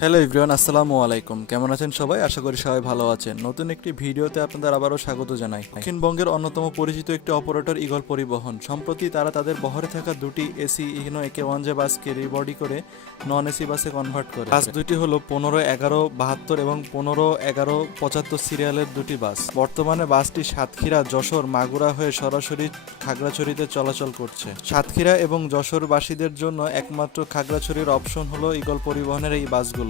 Hello everyone, আসসালামু আলাইকুম। কেমন আছেন সবাই? আশা করি সবাই ভালো আছেন। নতুন একটি ভিডিওতে আপনাদের আবারও স্বাগত জানাই। দক্ষিণবঙ্গের অন্যতম পরিচিত একটি অপারেটর ঈগল পরিবহন। সম্প্রতি তারা তাদের বহরে থাকা দুটি এসি ইগনো AK1J বাসকে রিবডি করে নন এসি বাসে কনভার্ট করে। বাস দুটি হলো 15-11-72 এবং 15-11-75 সিরিয়ালের দুটি বাস। বর্তমানে বাসটি সাতক্ষীরা, যশোর, মাগুরা হয়ে সরাসরি খাগড়াছড়িতে চলাচল করছে। সাতক্ষীরা এবং যশোরবাসীদের জন্য একমাত্র খাগড়াছড়ির অপশন হলো ঈগল পরিবহনের এই বাসগুলো।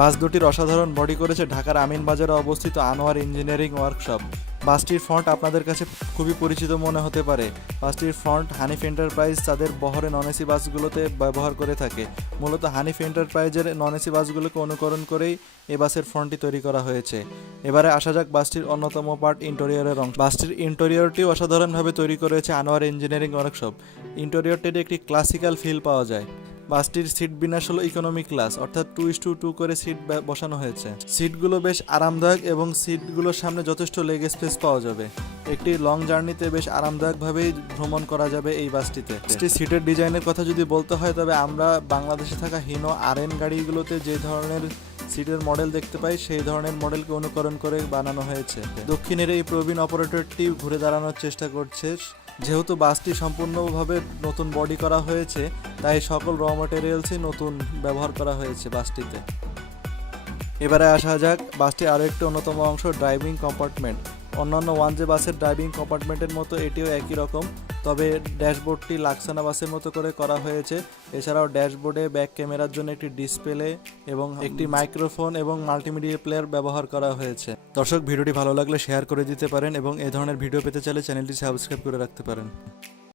বাস দুটির অসাধারণ বডি করেছে ঢাকার আমিনবাজারে অবস্থিত আনোয়ার ইঞ্জিনিয়ারিং ওয়ার্কশপ। বাসটির ফন্ট আপনাদের কাছে খুবই পরিচিত মনে হতে পারে। বাসটির ফন্ট হানিফ এন্টারপ্রাইজ তাদের বহরে নন এসি বাসগুলোতে ব্যবহার করে থাকে। মূলত হানিফ এন্টারপ্রাইজের নন এসি বাসগুলোকে অনুকরণ করেই এই বাসের ফন্টটি তৈরি করা হয়েছে। এবারে আসা যাক বাসটির অন্যতম পার্ট ইন্টেরিয়রের অংশ। বাসটির ইন্টেরিয়রটি অসাধারণভাবে তৈরি করেছে আনোয়ার ইঞ্জিনিয়ারিং ওয়ার্কশপ। ইন্টেরিয়রটিতে একটি ক্লাসিক্যাল ফিল পাওয়া যায়। বাসটির সিট বিন্যাস হলো ইকোনমি ক্লাস, অর্থাৎ 2:2 করে সিট বসানো হয়েছে। সিটগুলো বেশ আরামদায়ক এবং সিটগুলোর সামনে যথেষ্ট লেগ স্পেস পাওয়া যাবে। একটি লং জার্নিতে বেশ আরামদায়কভাবেই ভ্রমণ করা যাবে এই বাসটিতে। সিটের ডিজাইনের কথা যদি বলতে হয়, তবে আমরা বাংলাদেশে থাকা হিনো RN গাড়িগুলোতে যে ধরনের সিটের মডেল দেখতে পাই সেই ধরনের মডেলকে অনুকরণ করে বানানো হয়েছে। দক্ষিণের এই প্রবীণ অপারেটরটি ঘুরে দাঁড়ানোর চেষ্টা করছে। যেহেতু বাসটি সম্পূর্ণভাবে নতুন বডি করা হয়েছে, তাই সকল র ম্যাটেরিয়ালসই নতুন ব্যবহার করা হয়েছে বাসটিতে। এবারে আসা যাক বাসটি আরও একটি অন্যতম অংশ, ড্রাইভিং কম্পার্টমেন্ট। অন্যান্য 1J বাসের ড্রাইভিং কম্পার্টমেন্টের মতো এটিও একই রকম, তবে ড্যাশবোর্ডটি লাক্সানা বাসের মতো করে করা হয়েছে। এছাড়াও ড্যাশবোর্ডে ব্যাক ক্যামেরার জন্য একটি ডিসপ্লে এবং একটি মাইক্রোফোন এবং মাল্টিমিডিয়া প্লেয়ার ব্যবহার করা হয়েছে। দর্শক, ভিডিওটি ভালো লাগলে শেয়ার করে দিতে পারেন এবং এই ধরনের ভিডিও পেতে চাইলে চ্যানেলটি সাবস্ক্রাইব করে রাখতে পারেন।